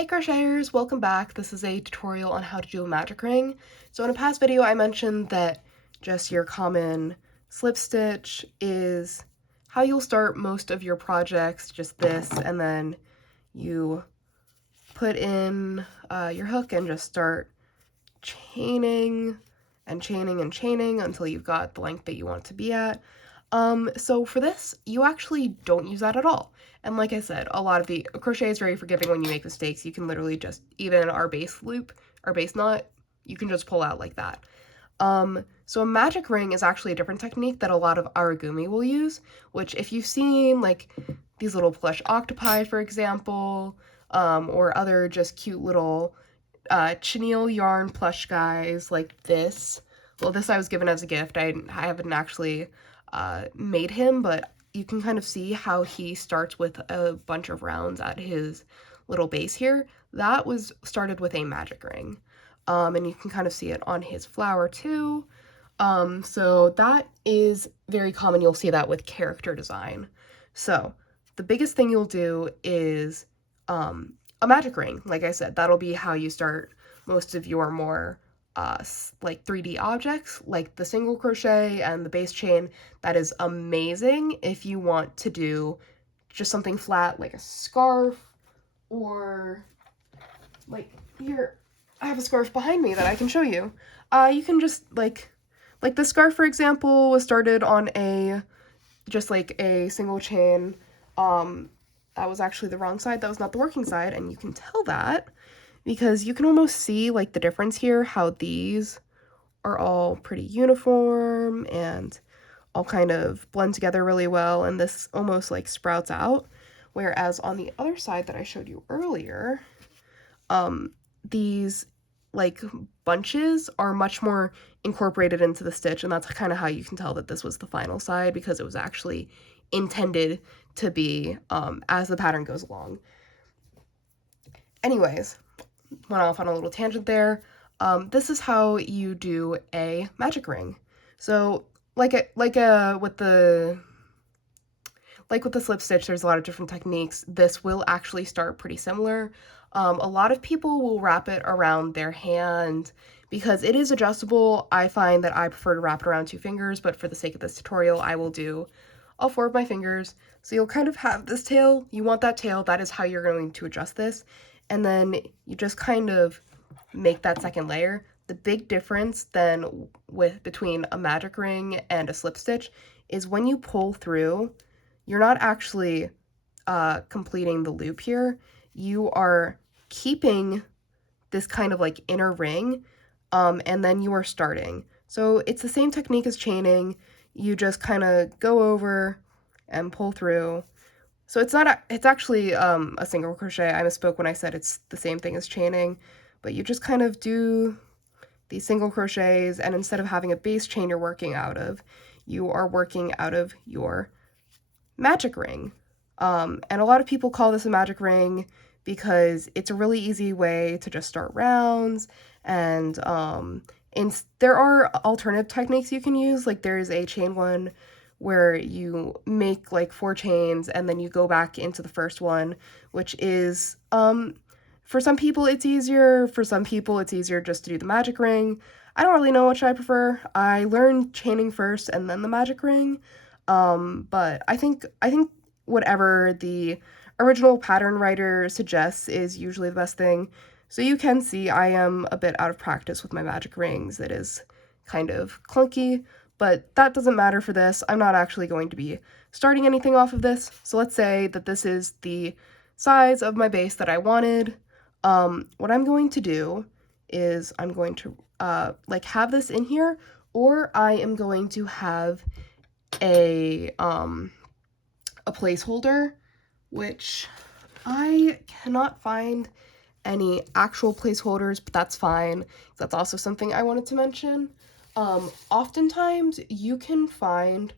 Hey crocheters, welcome back. This is a tutorial on how to do a magic ring. So in a past video I mentioned that just your common slip stitch is how you'll start most of your projects, just this, and then you put in your hook and just start chaining and chaining and chaining until you've got the length that you want it to be at. So for this, you actually don't use that at all. And like I said, a lot of the crochet is very forgiving when you make mistakes. You can literally just, even our base loop, our base knot, you can just pull out like that. So a magic ring is actually a different technique that a lot of origami will use, which if you've seen like these little plush octopi, for example, or other just cute little chenille yarn plush guys like this. Well, this I was given as a gift. I haven't actually made him, but you can kind of see how he starts with a bunch of rounds at his little base here. That was started with a magic ring. And you can kind of see it on his flower too. So that is very common. You'll see that with character design. So the biggest thing you'll do is a magic ring. Like I said, that'll be how you start most of your more like 3D objects, like the single crochet and the base chain. That is amazing if you want to do just something flat like a scarf, or like here, I have a scarf behind me that I can show you. You can just like this scarf, for example, was started on just like a single chain. That was actually the wrong side. That was not the working side, and you can tell that because you can almost see like the difference here, how these are all pretty uniform and all kind of blend together really well, and this almost like sprouts out. Whereas on the other side that I showed you earlier, these like bunches are much more incorporated into the stitch, and that's kind of how you can tell that this was the final side, because it was actually intended to be as the pattern goes along. Anyways, went off on a little tangent there. This is how you do a magic ring. So with the slip stitch, there's a lot of different techniques. This will actually start pretty similar. A lot of people will wrap it around their hand because it is adjustable. I find that I prefer to wrap it around 2 fingers, but for the sake of this tutorial, I will do all 4 of my fingers. So you'll kind of have this tail. You want that tail. That is how you're going to adjust this. And then you just kind of make that second layer. The big difference then between a magic ring and a slip stitch is when you pull through, you're not actually completing the loop here. You are keeping this kind of like inner ring, and then you are starting. So it's the same technique as chaining. You just kind of go over and pull through. So it's actually a single crochet. I misspoke when I said it's the same thing as chaining, but you just kind of do these single crochets, and instead of having a base chain you're working out of, you are working out of your magic ring. And a lot of people call this a magic ring because it's a really easy way to just start rounds, and there are alternative techniques you can use. Like there's a chain one where you make like 4 chains and then you go back into the first one, which is for some people it's easier, for some people it's easier just to do the magic ring. I don't really know which I prefer. I learned chaining first and then the magic ring. But I think whatever the original pattern writer suggests is usually the best thing. So you can see I am a bit out of practice with my magic rings. It is kind of clunky, but that doesn't matter for this. I'm not actually going to be starting anything off of this. So let's say that this is the size of my base that I wanted. What I'm going to do is I'm going to like have this in here, or I am going to have a placeholder, which I cannot find any actual placeholders, but that's fine. That's also something I wanted to mention. Oftentimes you can find,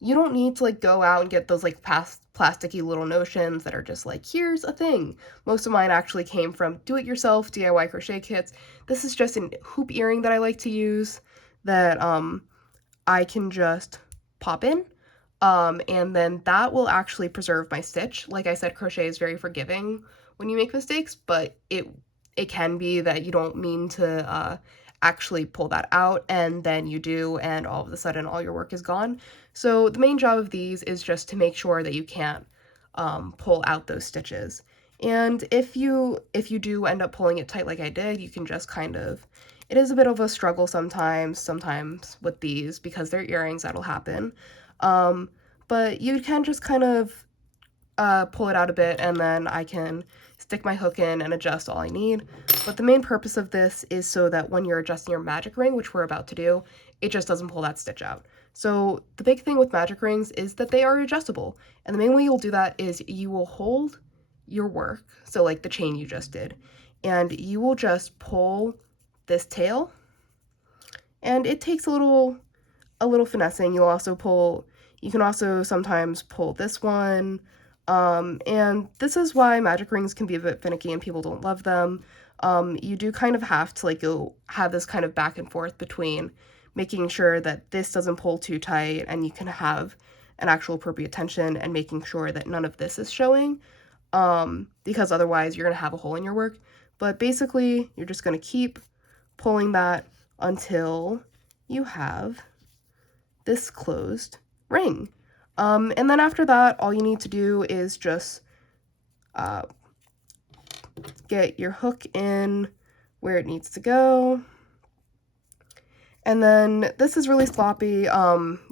you don't need to like go out and get those like plasticky little notions that are just like, here's a thing. Most of mine actually came from do-it-yourself DIY crochet kits. This is just a hoop earring that I like to use that I can just pop in. And then that will actually preserve my stitch. Like I said, crochet is very forgiving when you make mistakes, but it can be that you don't mean to actually pull that out, and then you do, and all of a sudden all your work is gone. So the main job of these is just to make sure that you can't pull out those stitches. And if you do end up pulling it tight like I did, you can just kind of, it is a bit of a struggle sometimes with these because they're earrings, that'll happen. But you can just kind of pull it out a bit, and then I can stick my hook in and adjust all I need. But the main purpose of this is so that when you're adjusting your magic ring, which we're about to do, it just doesn't pull that stitch out. So the big thing with magic rings is that they are adjustable, and the main way you'll do that is you will hold your work, so like the chain you just did, and you will just pull this tail, and it takes a little finessing. You can also sometimes pull this one, and this is why magic rings can be a bit finicky and people don't love them. You do kind of have to like go have this kind of back and forth between making sure that this doesn't pull too tight and you can have an actual appropriate tension, and making sure that none of this is showing, because otherwise you're gonna have a hole in your work. But basically, you're just gonna keep pulling that until you have this closed ring. And then after that, all you need to do is just get your hook in where it needs to go. And then this is really sloppy.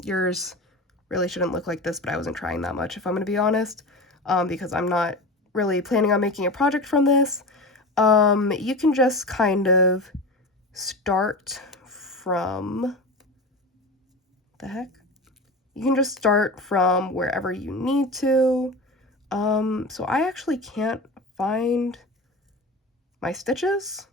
Yours really shouldn't look like this, but I wasn't trying that much, if I'm going to be honest, because I'm not really planning on making a project from this. You can just kind of start from, the heck? You can just start from wherever you need to. So I actually can't find my stitches,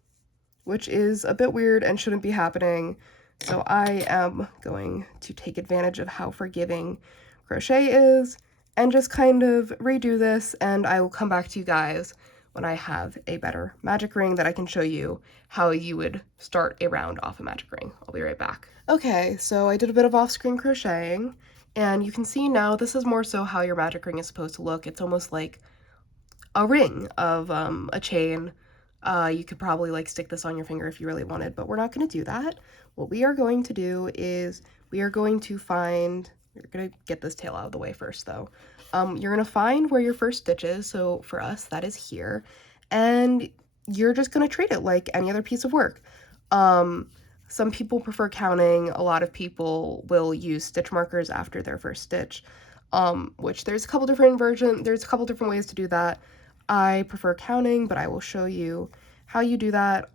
which is a bit weird and shouldn't be happening. So I am going to take advantage of how forgiving Crochet is and just kind of redo this, and I will come back to you guys when I have a better magic ring that I can show you how you would start a round off a magic ring. I'll be right back. Okay, so I did a bit of off-screen crocheting, and you can see now this is more so how your magic ring is supposed to look. It's almost like a ring of a chain. You could probably like stick this on your finger if you really wanted, but we're not going to do that. What we are going to do is we're going to get this tail out of the way first though. You're going to find where your first stitch is, so for us that is here, and you're just going to treat it like any other piece of work. Some people prefer counting, a lot of people will use stitch markers after their first stitch, which there's a couple different ways to do that. I prefer counting, but I will show you how you do that.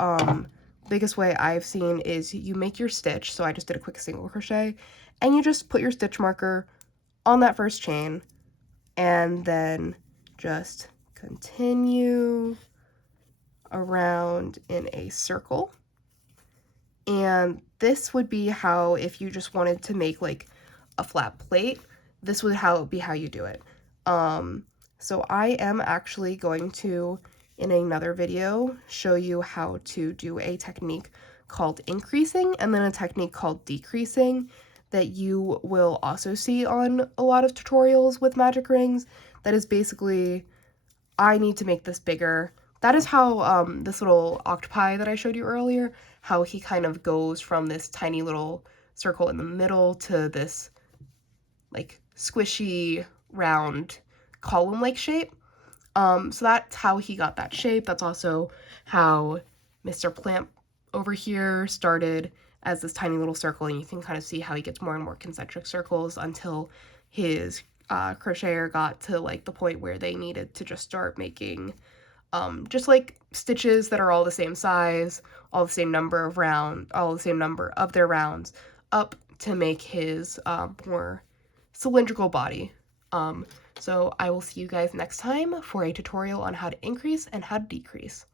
Biggest way I've seen is you make your stitch, so I just did a quick single crochet, and you just put your stitch marker on that first chain, and then just continue around in a circle. And this would be how, if you just wanted to make like a flat plate, this would be how you do it. So I am actually going to, in another video, show you how to do a technique called increasing and then a technique called decreasing that you will also see on a lot of tutorials with magic rings. That is basically, I need to make this bigger. That is how this little octopi that I showed you earlier, how he kind of goes from this tiny little circle in the middle to this like squishy round column-like shape. So that's how he got that shape. That's also how Mr. Plant over here started as this tiny little circle, and you can kind of see how he gets more and more concentric circles until his crocheter got to like the point where they needed to just start making just like stitches that are all the same size, all the same number of their rounds up to make his more cylindrical body. So I will see you guys next time for a tutorial on how to increase and how to decrease.